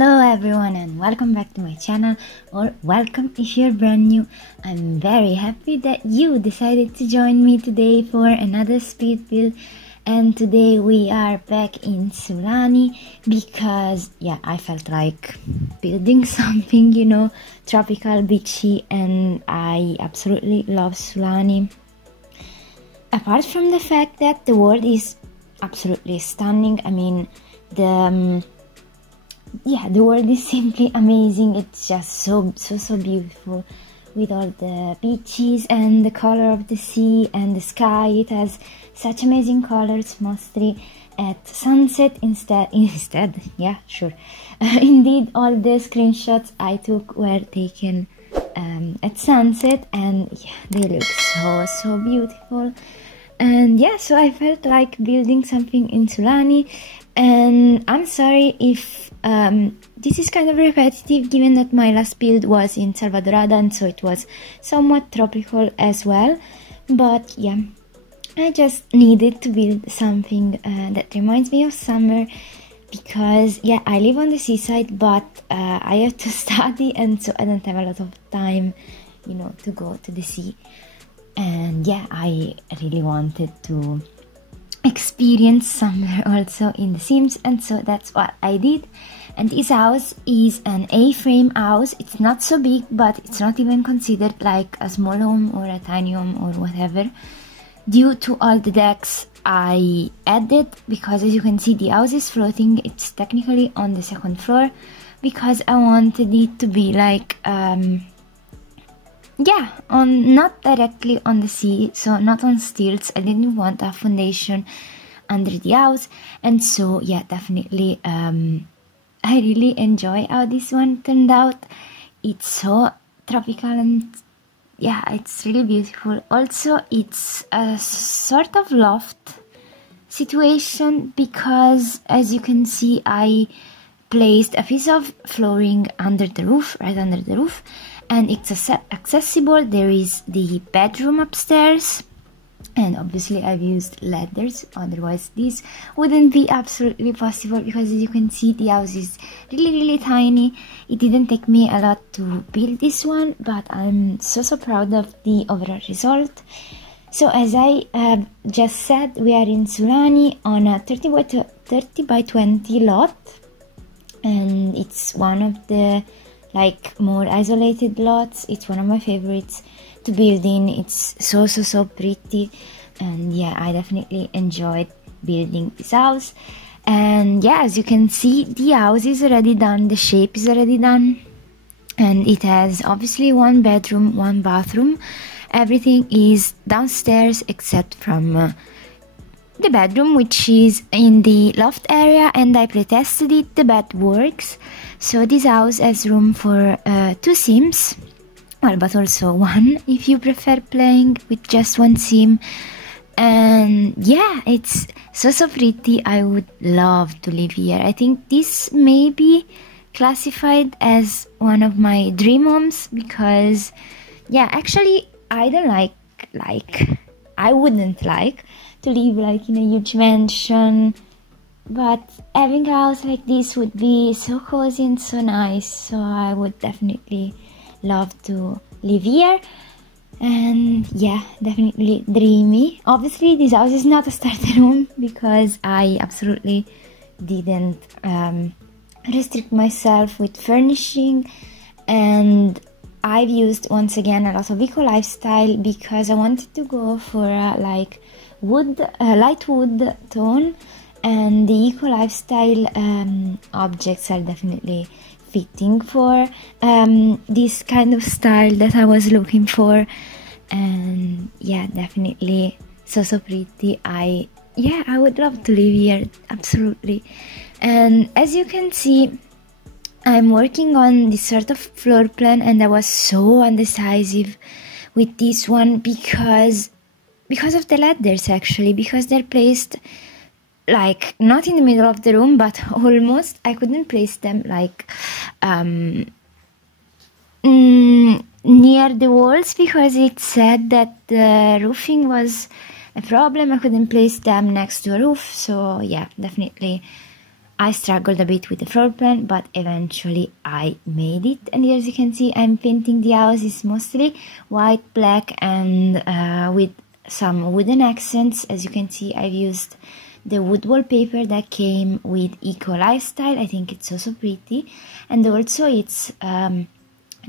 Hello everyone and welcome back to my channel, or welcome if you're brand new. I'm very happy that you decided to join me today for another speed build, and today we are back in Sulani because I felt like building something, tropical, beachy, and I absolutely love Sulani. Apart from the fact that the world is absolutely stunning, I mean the world is simply amazing. It's just so beautiful with all the beaches and the color of the sea and the sky. It has such amazing colors, mostly at sunset instead. Indeed, all the screenshots I took were taken at sunset, and they look so beautiful. And so I felt like building something in Sulani, and I'm sorry if this is kind of repetitive, given that my last build was in Salvadorada, and so it was somewhat tropical as well. But I just needed to build something that reminds me of summer, because I live on the seaside, but I have to study, and so I don't have a lot of time, to go to the sea. And I really wanted to experience summer also in The Sims, and so that's what I did. And this house is an A-frame house. It's not so big, but it's not even considered like a small home or a tiny home or whatever, due to all the decks I added, because as you can see the house is floating. It's technically on the second floor because I wanted it to be like not directly on the sea, so not on stilts. I didn't want a foundation under the house, and so definitely I really enjoy how this one turned out. It's so tropical, and it's really beautiful. Also, it's a sort of loft situation because, as you can see, I placed a piece of flooring under the roof, right under the roof, and it's accessible. There is the bedroom upstairs, and obviously I've used ladders, otherwise this wouldn't be absolutely possible, because as you can see the house is really tiny. It didn't take me a lot to build this one, but I'm so proud of the overall result. So as I just said, we are in Sulani on a 30 by 20 lot, and it's one of the more isolated lots. It's one of my favorites to build in. It's so pretty, and I definitely enjoyed building this house. And as you can see, the house is already done, the shape is already done, and it has obviously one bedroom, one bathroom. Everything is downstairs except from the bedroom, which is in the loft area, and I playtested it. The bed works. So this house has room for 2 Sims, well, but also one if you prefer playing with just one Sim. And it's so pretty. I would love to live here. I think this may be classified as one of my dream homes, because actually I don't I wouldn't like to live in a huge mansion, but having a house like this would be so cozy and so nice. So I would definitely love to live here, and definitely dreamy. Obviously this house is not a starter home, because I absolutely didn't restrict myself with furnishing, and I've used once again a lot of eco lifestyle, because I wanted to go for a light wood tone, and the eco lifestyle objects are definitely fitting for this kind of style that I was looking for. And definitely so pretty. I would love to live here, absolutely. And as you can see, I'm working on this sort of floor plan, and I was so indecisive with this one because of the ladders, actually, because they're placed not in the middle of the room, but almost. I couldn't place them near the walls, because it said that the roofing was a problem. I couldn't place them next to a roof. So definitely I struggled a bit with the floor plan, but eventually I made it. And as you can see, I'm painting the house is mostly white, black, and with some wooden accents. As you can see, I've used the wood wallpaper that came with Eco Lifestyle. I think it's also pretty, and also it's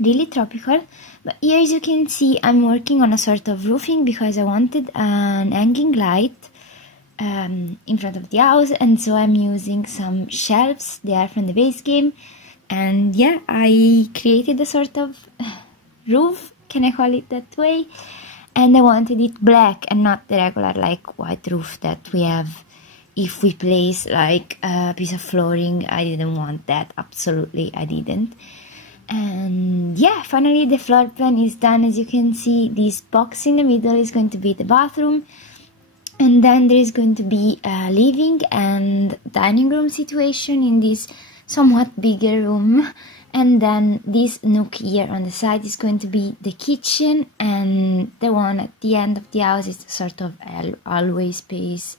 really tropical. But here, as you can see, I'm working on a sort of roofing because I wanted an hanging light in front of the house, and so I'm using some shelves. They are from the base game, and yeah, I created a sort of roof, can I call it that way? And I wanted it black and not the regular like white roof that we have if we place like a piece of flooring. I didn't want that, absolutely I didn't. And yeah, finally the floor plan is done. As you can see, this box in the middle is going to be the bathroom, and then there is going to be a living and dining room situation in this somewhat bigger room, and then this nook here on the side is going to be the kitchen, and the one at the end of the house is sort of hallway space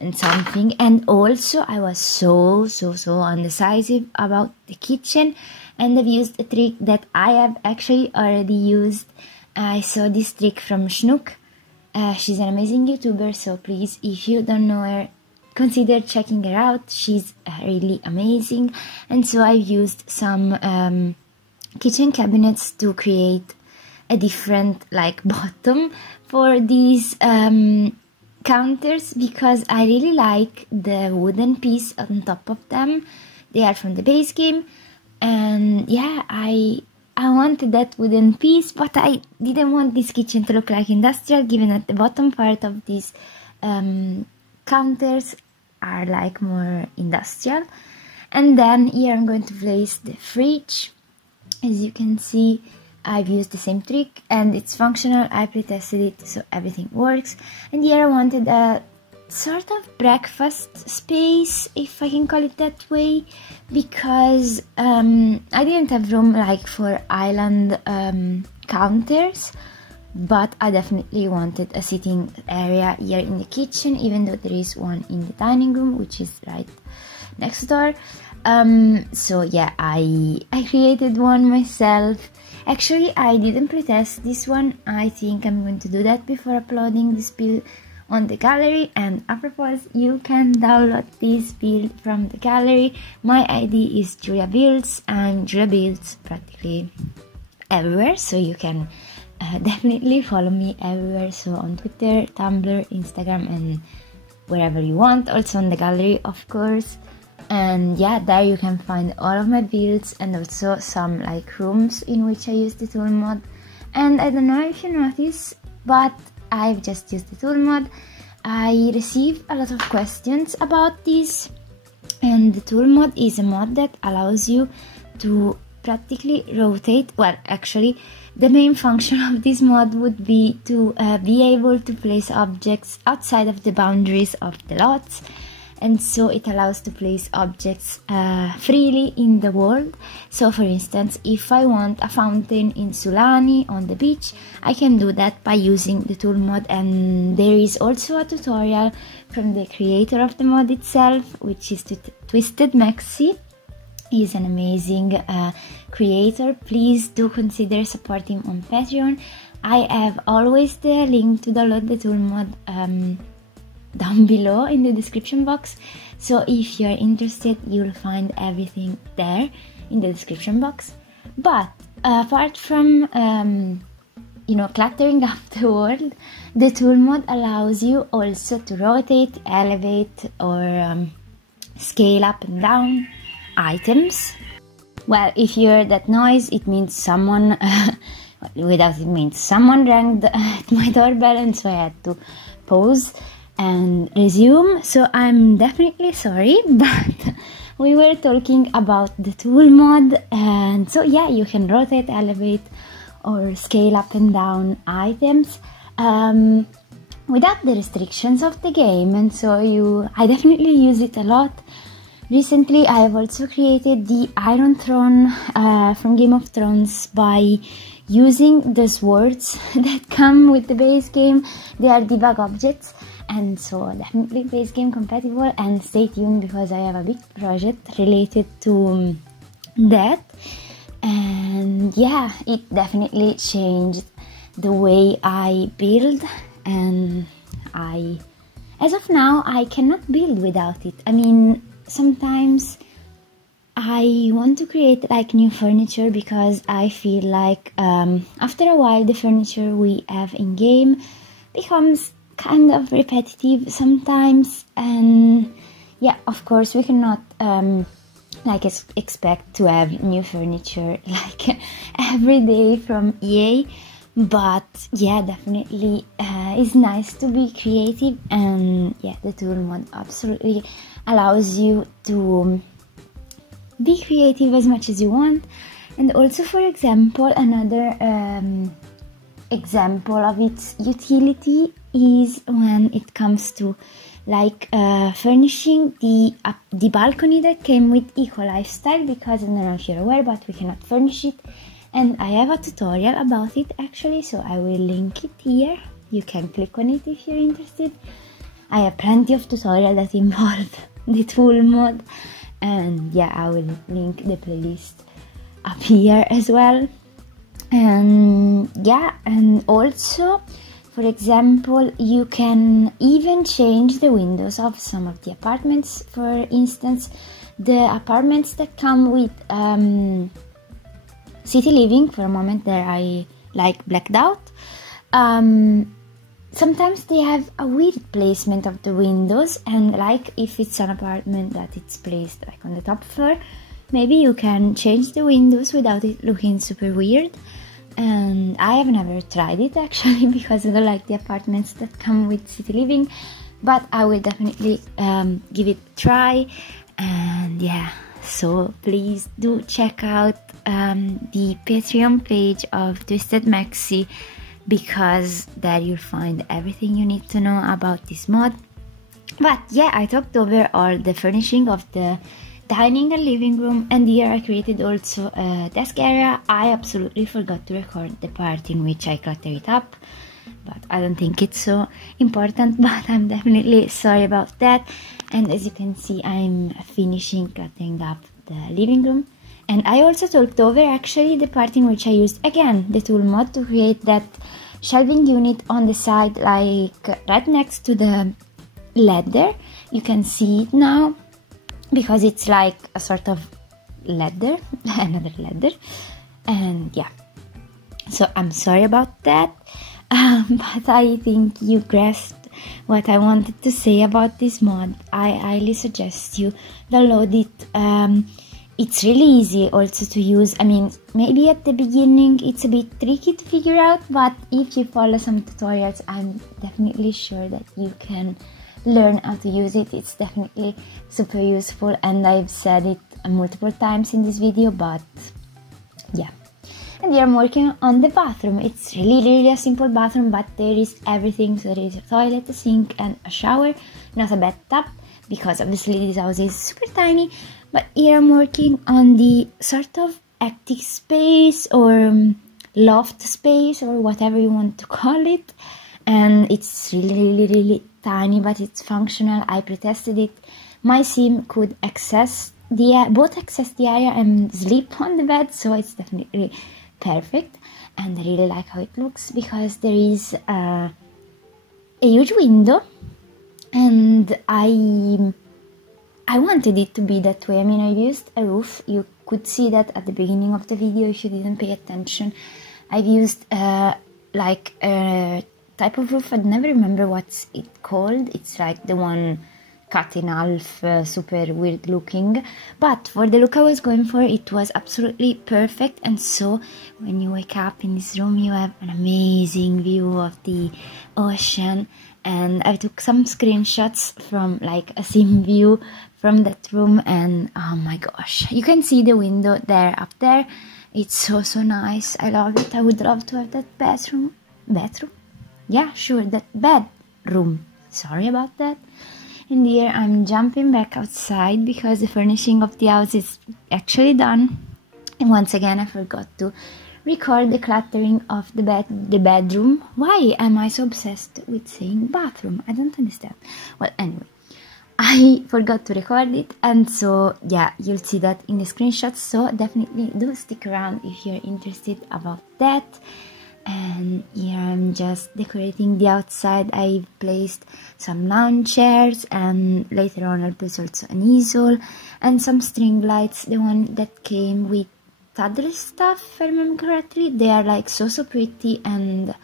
and something. And also I was so undecisive about the kitchen, and I've used a trick that I have actually already used. I saw this trick from Schnook. She's an amazing YouTuber, so please, if you don't know her, consider checking her out. She's really amazing. And so I've used some kitchen cabinets to create a different like bottom for these counters, because I really like the wooden piece on top of them. They are from the base game, and yeah, I wanted that wooden piece, but I didn't want this kitchen to look like industrial, given that the bottom part of these counters are like more industrial. And then here I'm going to place the fridge. As you can see, I've used the same trick and it's functional. I pre-tested it, so everything works. And here I wanted a sort of breakfast space, if I can call it that way, because I didn't have room like for island counters, but I definitely wanted a sitting area here in the kitchen, even though there is one in the dining room, which is right next door. So yeah, I created one myself. Actually, I didn't pretest this one. I think I'm going to do that before uploading this build on the gallery. And apropos, you can download this build from the gallery. My ID is Giuliabuilds, and Giuliabuilds practically everywhere, so you can definitely follow me everywhere, so on Twitter, Tumblr, Instagram, and wherever you want, also on the gallery of course. And yeah, there you can find all of my builds, and also some like rooms in which I use the tool mod. And I don't know if you notice, but I've just used the tool mod. I received a lot of questions about this, and the tool mod is a mod that allows you to practically rotate. Well, actually the main function of this mod would be to be able to place objects outside of the boundaries of the lots, and so it allows to place objects freely in the world. So for instance, if I want a fountain in Sulani on the beach, I can do that by using the tool mod. And there is also a tutorial from the creator of the mod itself, which is Twisted Maxi. He's an amazing creator. Please do consider supporting him on Patreon. I have always the link to download the tool mod down below in the description box, so if you're interested, you'll find everything there in the description box. But apart from cluttering up the world, the tool mod allows you also to rotate, elevate, or scale up and down items. Well, if you heard that noise, it means someone someone rang at my doorbell, and so I had to pause and resume. So I'm definitely sorry, but we were talking about the tool mod, and so yeah, you can rotate, elevate, or scale up and down items without the restrictions of the game, and so I definitely use it a lot. Recently I have also created the Iron Throne from Game of Thrones by using the swords that come with the base game. They are debug objects, and so definitely base game compatible, and stay tuned because I have a big project related to that. And yeah, it definitely changed the way I build, and as of now I cannot build without it. I mean, sometimes I want to create like new furniture because I feel like after a while the furniture we have in game becomes kind of repetitive sometimes, and yeah, of course we cannot expect to have new furniture like every day from EA, but yeah, definitely it's nice to be creative, and yeah, the tool mod absolutely allows you to be creative as much as you want. And also, for example, another example of its utility is when it comes to like furnishing the balcony that came with Eco Lifestyle, because I don't know if you're aware, but we cannot furnish it, and I have a tutorial about it actually, so I will link it here. You can click on it if you're interested. I have plenty of tutorials that involve the tool mod, and yeah, I will link the playlist up here as well. And yeah, and also, for example, you can even change the windows of some of the apartments. For instance, the apartments that come with city living, for a moment there I like blacked out, sometimes they have a weird placement of the windows, and like if it's an apartment that it's placed like on the top floor, maybe you can change the windows without it looking super weird. And I have never tried it actually because I don't like the apartments that come with city living, but I will definitely give it a try. And yeah, so please do check out the Patreon page of Twisted Maxi, because there you'll find everything you need to know about this mod. But yeah, I talked over all the furnishing of the dining and living room, and here I created also a desk area. I absolutely forgot to record the part in which I clutter it up, but I don't think it's so important, but I'm definitely sorry about that. And as you can see, I'm finishing cluttering up the living room. And I also talked over actually the part in which I used again the tool mod to create that shelving unit on the side, like right next to the ladder. You can see it now because it's like a sort of ladder, another ladder. And yeah, so I'm sorry about that, but I think you grasped what I wanted to say about this mod. I highly suggest you download it. It's really easy also to use. I mean, maybe at the beginning it's a bit tricky to figure out, but if you follow some tutorials, I'm definitely sure that you can learn how to use it. It's definitely super useful, and I've said it multiple times in this video, but yeah. And here I'm working on the bathroom. It's really a simple bathroom, but there is everything. So there is a toilet, a sink, and a shower, not a bathtub, because obviously this house is super tiny. But here I'm working on the sort of attic space or loft space or whatever you want to call it. And it's really tiny, but it's functional. I pre-tested it. My sim could both access the area and sleep on the bed, so it's definitely perfect. And I really like how it looks because there is a huge window, and I wanted it to be that way. I mean, I used a roof. You could see that at the beginning of the video if you didn't pay attention. I've used like a type of roof. I never remember what's it called. It's like the one cut in half, super weird looking. But for the look I was going for, it was absolutely perfect. And so when you wake up in this room, you have an amazing view of the ocean. And I took some screenshots from like a sim view from that room, and oh my gosh, you can see the window there up there. It's so nice. I love it. I would love to have that bathroom. Yeah, sure, that bedroom. Sorry about that. And here I'm jumping back outside because the furnishing of the house is actually done. And once again, I forgot to record the cluttering of the bedroom. Why am I so obsessed with saying bathroom? I don't understand. Well, anyway, I forgot to record it, and so yeah, you'll see that in the screenshots, so definitely do stick around if you're interested about that. And here I'm just decorating the outside. I've placed some lounge chairs, and later on I'll place also an easel and some string lights, the one that came with toddler stuff, if I remember correctly. They are like so pretty, and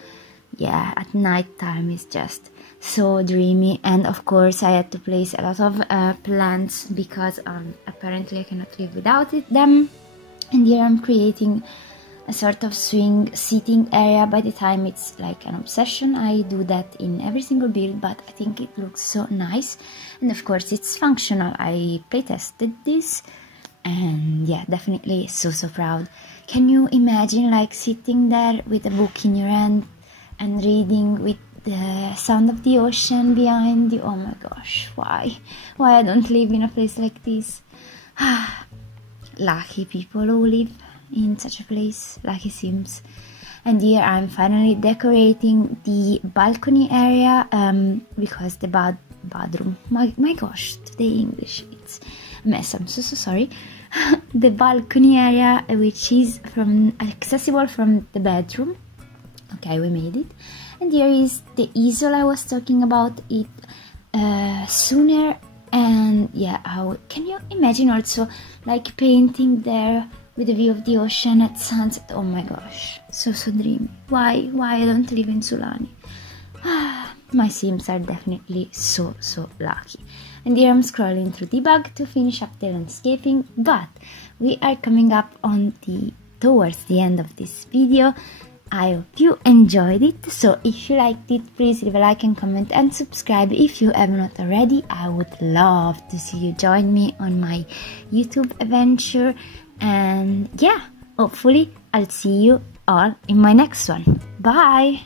yeah, at night time it's just so dreamy. And of course I had to place a lot of plants because apparently I cannot live without them. And here I'm creating a sort of swing seating area. By the time it's like an obsession, I do that in every single build, but I think it looks so nice, and of course it's functional. I playtested this, and yeah, definitely so proud. Can you imagine like sitting there with a book in your hand and reading with the sound of the ocean behind you? Oh my gosh, why I don't live in a place like this? Lucky people who live in such a place, lucky Sims. And here I'm finally decorating the balcony area because the bathroom, my gosh, today English, it's a mess, I'm so sorry. The balcony area, which is accessible from the bedroom. Okay, we made it. And here is the easel I was talking about it sooner. And yeah, can you imagine also like painting there with a view of the ocean at sunset? Oh my gosh, so dreamy. Why I don't live in Sulani? My Sims are definitely so lucky. And here I'm scrolling through debug to finish up the landscaping, but we are coming up on towards the end of this video. I hope you enjoyed it, so if you liked it, please leave a like and comment and subscribe if you have not already. I would love to see you join me on my YouTube adventure, and yeah, hopefully I'll see you all in my next one. Bye!